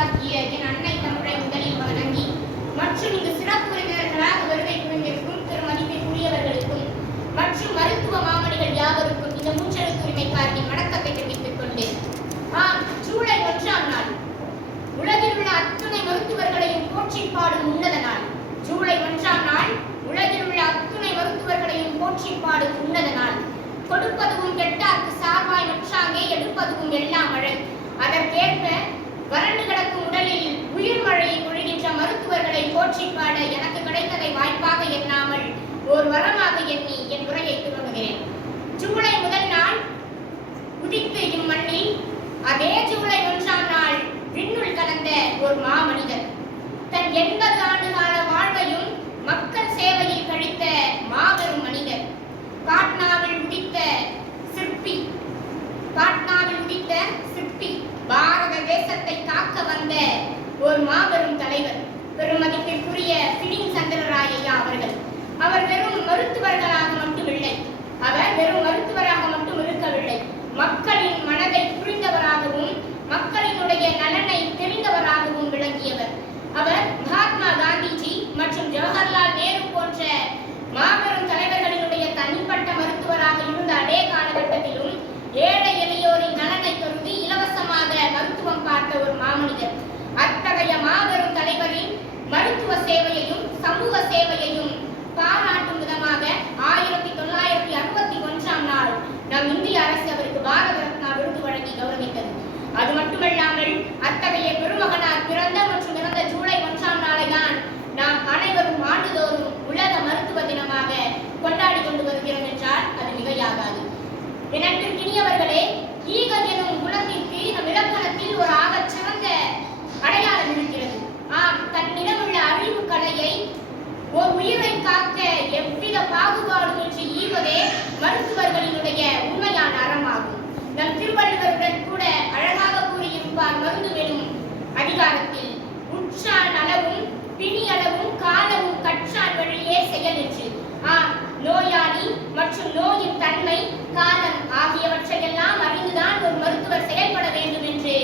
ஆகிய என் அன்னை தமிழை முதலில் வணங்கி மற்றும் இங்கு சிறப்பு விருந்தினர்களாக வருகை புரிந்திருக்கும் பெருமதிப்பிற்குரியவர்களுக்கும் மற்றும் மருத்துவ மாமணிகள் யாவருக்கும் இந்த மூச்செழுத்துரிமை கார்டின் வணக்கத்தை தெரிவித்துக் கொண்டேன். ஜூலை 1ஆம் நாள் உலகில் உள்ள அத்துணை மருத்துவர்களையும் போற்றி பாடும் உன்னத நாள். ஜூலை 1ஆம் நாள் உலகில் உள்ள அத்துணை மருத்துவர்களையும் போற்றி பாடும் உன்னத நாள். கொடுப்பதுவும் கெட்டார்க்கு சார்பாய் நற்றாங்கே எடுப்பதுவும் எல்லாம் மழை. அதற்கேற்ப வறண்டு கிடக்கும் உடலில் உயிர் மழையை பொழிகின்ற மருத்துவர்களை போற்றி பாட எனக்கு கிடைத்ததை வாய்ப்பாக எண்ணாமல் ஒரு வரமாக எண்ணி என் உரையை துவங்குகிறேன். ஜூலை 1 நாள் உதித்து இம்மண்ணில் அதே ஜூலை 1ஆம் நாள் விண்ணுள் கலந்த ஒரு மாமனிதர் தன் 80 ஆண்டுகால வாழ்வையும் மக்கள் சேவையில் கழித்த மாபெரும் மனிதர். பாட்னாவில் உதித்த சிற்பி பாரத தேசத்தை காக்க வந்த ஒரு மாபெரும் தலைவர், பெருமதிப்பிற்குரிய பிடின் சந்திரராயையா அவர்கள். அவர் வெறும் மருத்துவராக மட்டும் இருக்கவில்லை, மக்களின் மனதை புரிந்தவராகவும் மக்களினுடைய நலனை தெரிந்தவராகவும் விளங்கியவர். அவர் மகாத்மா காந்திஜி மற்றும் ஜவஹர்லால் நேரு போன்ற மாபெரும் தலைவர்களினுடைய தனிப்பட்ட மருத்துவராக இருந்த அதே காலகட்டத்திலும் ஏழை எளியோரின் நலனை கருதி இலவசமாக மருத்துவம் பார்த்த ஒரு மாமனிதர். அத்தகைய மாபெரும் தலைவரின் மருத்துவ சேவையையும் சமூக சேவையையும் பாராட்டும் விதமாக 1961ஆம் நாள் நம் இந்திய அரசு அவருக்கு பாரத ரத்னா விருது வழங்கி கௌரவித்தது. அது மட்டுமல்லாமல் அத்தகைய பெருமகனார் பிறந்த மற்றும் இறந்த ஜூலை 1ஆம் நாளை தான் நாம் அனைவரும் ஆண்டுதோறும் உலக மருத்துவ தினமாக கொண்டாடி கொண்டு வருகிறோம் என்றால் அது மிகையாகாது. இனியவர்களே, ஈக எனும் குணத்திற்கு நம் இலக்கணத்தில் ஒரு ஆகச் சிறந்த அடையாளம் இருக்கிறது. தன்னிடமுள்ள அறிவு கலையை ஒரு உயிரை காக்க எவ்வித பாகுபாடுமின்றி ஈவதே மருத்துவர்களினுடைய உண்மையான அறமாகும். நம் திருவள்ளுவருடன் கூட அழகாக கூறியிருப்பார் மருந்து வெறும் அதிகாரத்தில், உற்றான் அளவும் பிணி அளவும் காலமும் கற்றான் வழியே செயல் என்று. நோயாளி மற்றும் நோயின் தன்மை காலம் ஆகியவற்றையெல்லாம் அறிந்துதான் ஒரு மருத்துவர் செயல்பட வேண்டும் என்று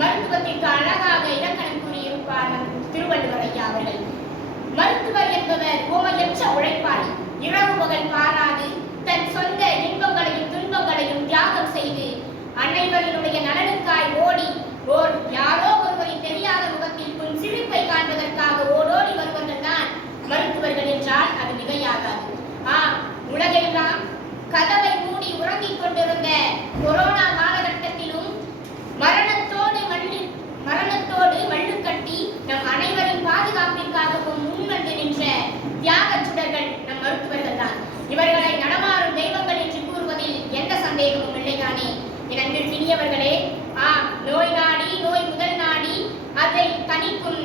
மருத்துவத்திற்கு அழகாக இலக்கணம் கூறியிருப்பார் நம் திருவள்ளுவர் ஐயா அவர்கள். மருத்துவர் என்பவர் ஓமையற்ற உழைப்பாளி, இரவு பகல் பாராது தன் சொந்த இன்பங்களையும் துன்பங்களையும் தியாகம் செய்து அனைவரினுடைய நலனுக்காய் ஓடி யாரோ ஒருவரின் தெரியாத முகத்தில் புன் சிரிப்பை காண்பதற்காக ஓடோடி வருவர்கள் தான் மருத்துவர்கள் என்றால் அது மிகையாகாது. உலகெல்லாம் கதவை மூடி உறங்கிக் கொண்டிருந்த கொரோனா காலகட்டத்திலும் மரணத்தோடு மல்லு கட்டி நம் அனைவரின் பாதுகாப்பிற்காகவும் முன்வந்து நின்ற தியாக சுடர்கள் நம் மருத்துவர்கள் தான். இவர்களை நடமாறும் தெய்வங்கள் என்று கூறுவதில் எந்த சந்தேகமும் இல்லைதானே? என் இனியவர்களே, நோய் நாடி, நோய் முதல் நாடி, அதை தணிக்கும்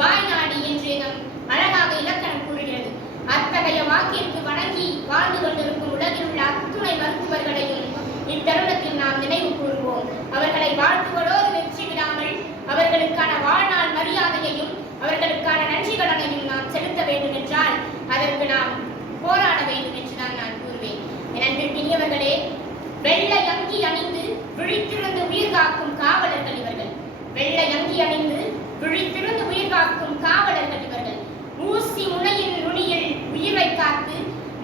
வாய் நாடி என்று நம் அழகாக இலக்கணம் கூறுகிறது. அத்தகைய வாக்கிற்கு வணங்கி வாழ்ந்து கொண்டிருக்கும் உலகில் உள்ள அத்துணை மருத்துவர்களையும் இத்தருணத்தில் நாம் நினைவு கூறுவோம். அவர்களை வாழ்த்துவதோடு வெற்றி விடாமல் அவர்களுக்கான வாழ்நாள் மரியாதையையும் அவர்களுக்கான நன்றி கடனையும் நாம் செலுத்த வேண்டும் என்றால் அதற்கு நாம் போராட வேண்டும் என்றுதான் நான் கூறுவேன். என் இனியவர்களே, வெள்ளை அங்கி அணிந்து விழித்திருந்து உயிர் காக்கும் காவலர்கள் இவர்கள். வெள்ளை அங்கி அணிந்து விழித்திருந்து உயிர் காக்கும் காவலர்கள் இவர்கள். ஊசி முனையின் நுனியில் உயிரை காத்து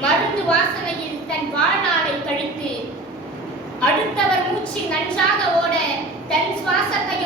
மருந்து வாசனையில் தன் வாழ்நாளை கழித்து அடுத்தவர் மூச்சு நன்றாக ஓட தன் சுவாசத்தை